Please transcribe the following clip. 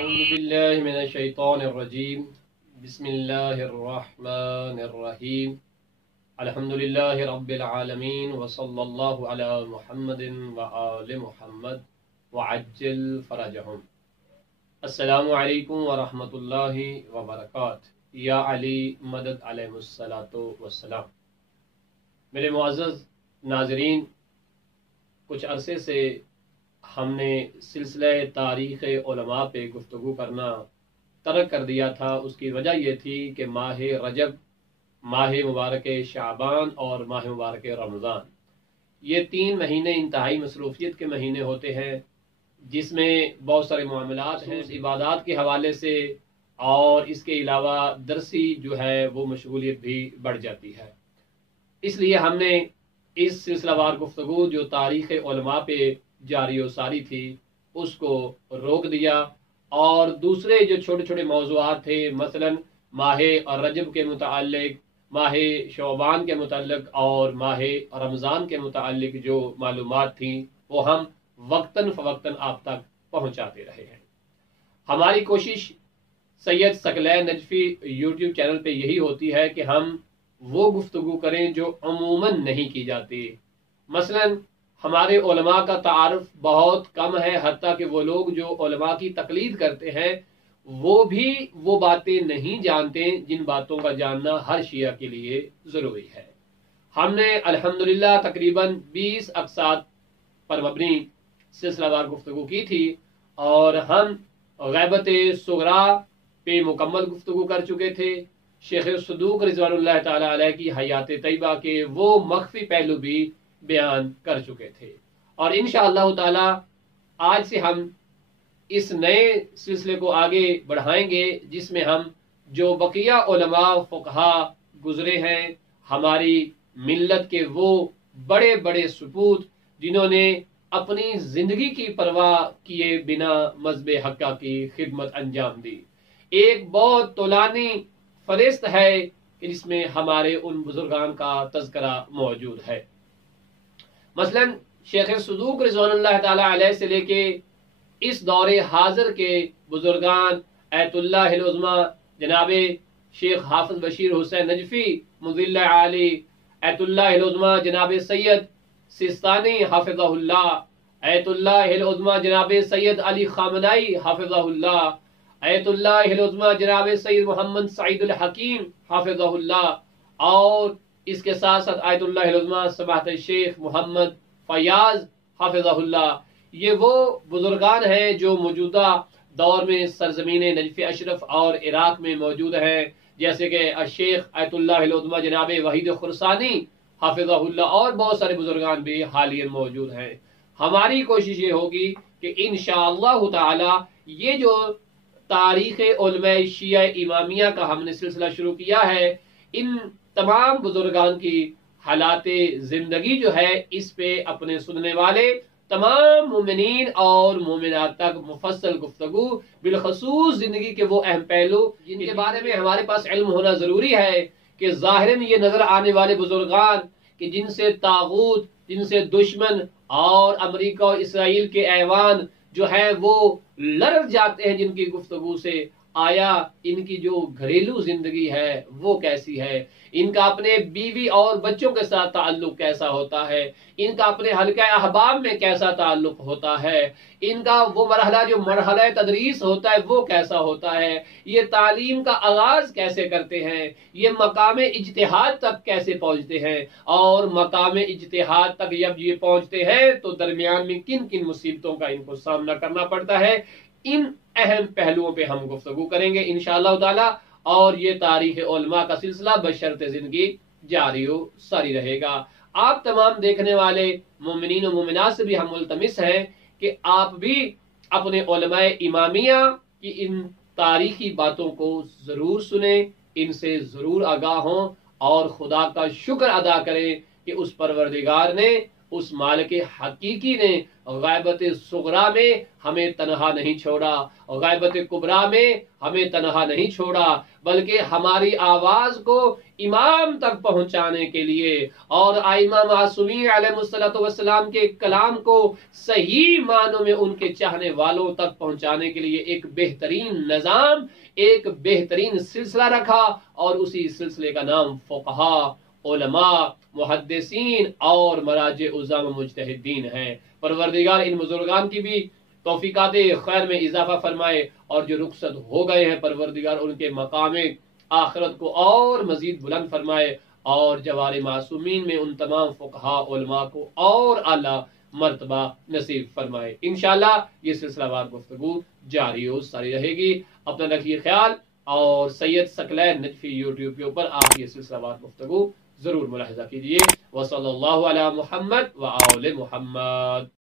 أعوذ بالله من الشيطان الرجيم بسم الله الرحمن الرحيم الحمد لله رب العالمين وصلى الله على محمد وآل محمد وعجل فرجهم السلام علیکم ورحمۃ اللہ وبرکاتہ یا علی مدد علیہ الصلاۃ والسلام۔ میرے معزز ناظرین، کچھ عرصے سے ہم نے سلسلہ تاریخ علماء پہ گفتگو کرنا ترک کر دیا تھا۔ اس کی وجہ یہ تھی کہ ماہ رجب، ماہ مبارک شعبان اور ماہ مبارک رمضان، یہ 3 مہینے انتہائی مصروفیت کے مہینے ہوتے ہیں، جس میں بہت سارے معاملات ہیں عبادات کے حوالے سے، اور اس کے علاوہ درسی جو ہے وہ مشغولیت بھی بڑھ جاتی ہے۔ اس لیے ہم نے اس سلسلہ وار گفتگو جو تاریخ علماء پہ جاری و ساری تھی اس کو روک دیا، اور دوسرے جو چھوٹے چھوٹے موضوعات تھے، مثلا ماہ رجب کے متعلق، ماہ شعبان کے متعلق اور ماہ رمضان کے متعلق جو معلومات تھیں، وہ ہم وقتاً فوقتاً آپ تک پہنچاتے رہے ہیں۔ ہماری کوشش سید ثقلین نجفی یوٹیوب چینل پہ یہی ہوتی ہے کہ ہم وہ گفتگو کریں جو عموماً نہیں کی جاتی۔ مثلا ہمارے علماء کا تعارف بہت کم ہے، حتیٰ کہ وہ لوگ جو علماء کی تقلید کرتے ہیں وہ بھی وہ باتیں نہیں جانتے جن باتوں کا جاننا ہر شیعہ کے لیے ضروری ہے۔ ہم نے الحمدللہ تقریباً 20 اقساط پر مبنی سلسلہ وار گفتگو کی تھی، اور ہم غیبت صغریٰ پہ مکمل گفتگو کر چکے تھے۔ شیخ صدوق رضوان اللہ تعالی علیہ کی حیات طیبہ کے وہ مخفی پہلو بھی بیان کر چکے تھے، اور انشاءاللہ تعالی آج سے ہم اس نئے سلسلے کو آگے بڑھائیں گے، جس میں ہم جو بقیہ علماء فقہا گزرے ہیں، ہماری ملت کے وہ بڑے بڑے سپوت جنہوں نے اپنی زندگی کی پرواہ کیے بنا مذہب حقہ کی خدمت انجام دی، ایک بہت طولانی فہرست ہے کہ جس میں ہمارے ان بزرگان کا تذکرہ موجود ہے۔ مثلا شیخ صدوق رضوان اللہ تعالی علیہ سے لے کے اس دور حاضر کے بزرگان ایت اللہ العظمی جناب شیخ حافظ بشیر حسین نجفی مظل عالی، ایت اللہ العظمی جناب سید سستانی حافظہ اللہ، ایت اللہ العظمی جناب سید علی خامنائی حافظہ اللہ، ایت اللہ العظمی جناب سید محمد سعید الحکیم حافظہ اللہ، اور اس کے ساتھ ساتھ آیت اللہ العظمی سماحت شیخ محمد فیاض حافظہ اللہ۔ یہ وہ بزرگان ہیں جو موجودہ دور میں سرزمین نجف اشرف اور عراق میں موجود ہیں، جیسے کہ الشیخ آیت اللہ العظمی جناب وحید خرسانی حافظہ اللہ، اور بہت سارے بزرگان بھی حالیاً موجود ہیں۔ ہماری کوشش یہ ہوگی کہ انشاءاللہ تعالی یہ جو تاریخ علماء شیعہ امامیہ کا ہم نے سلسلہ شروع کیا ہے، ان تمام بزرگان کی حالات زندگی جو ہے اس پہ اپنے سننے والے تمام مومنین اور مومنات تک مفصل گفتگو، بالخصوص زندگی کے وہ اہم پہلو جن کے بارے میں ہمارے پاس علم ہونا ضروری ہے، کہ ظاہراً یہ نظر آنے والے بزرگان کہ جن سے طاغوت، جن سے دشمن اور امریکہ اور اسرائیل کے ایوان جو ہے وہ لرز جاتے ہیں جن کی گفتگو سے، آیا ان کی جو گھریلو زندگی ہے وہ کیسی ہے، ان کا اپنے بیوی اور بچوں کے ساتھ تعلق کیسا ہوتا ہے، ان کا اپنے حلقہ احباب میں کیسا تعلق ہوتا ہے، ان کا وہ مرحلہ جو مرحلہ تدریس ہوتا ہے وہ کیسا ہوتا ہے، یہ تعلیم کا آغاز کیسے کرتے ہیں، یہ مقام اجتہاد تک کیسے پہنچتے ہیں، اور مقام اجتہاد تک جب یہ پہنچتے ہیں تو درمیان میں کن کن مصیبتوں کا ان کو سامنا کرنا پڑتا ہے۔ ان اہم پہلوؤں پہ ہم گفتگو کریں گے انشاءاللہ تعالی، اور یہ تاریخ علماء کا سلسلہ بشرط زندگی جاری و ساری رہے گا۔ آپ تمام دیکھنے والے مومنین و مومنات سے بھی ہم ملتمس ہیں کہ آپ بھی اپنے علماء امامیہ کی ان تاریخی باتوں کو ضرور سنیں، ان سے ضرور آگاہ ہوں، اور خدا کا شکر ادا کریں کہ اس پروردگار نے اس مالک حقیقی نے غیبت صغرا میں ہمیں تنہا نہیں چھوڑا، غیبت کبریٰ میں ہمیں تنہا نہیں چھوڑا، بلکہ ہماری آواز کو امام تک پہنچانے کے لیے اور ائمہ معصومین علیہ السلام کے کلام کو صحیح معنوں میں ان کے چاہنے والوں تک پہنچانے کے لیے ایک بہترین نظام، ایک بہترین سلسلہ رکھا، اور اسی سلسلے کا نام فقہا، علماء، محدثین اور مراجع عظام مجتہدین ہیں۔ پروردگار ان بزرگان کی بھی توفیقات خیر میں اضافہ فرمائے، اور جو رخصت ہو گئے ہیں پروردگار ان کے مقام آخرت کو اور مزید بلند فرمائے، اور جوار معصومین میں ان تمام فقہا علماء کو اور اعلی مرتبہ نصیب فرمائے۔ انشاءاللہ یہ سلسلہ وار گفتگو جاری و ساری رہے گی۔ اپنا رکھیے خیال، اور سید ثقلین نجفی یوٹیوب کے اوپر آپ یہ سلسلہ وار گفتگو ضرور ملاحظہ کیجیے۔ وصلی اللہ علی محمد وآل محمد۔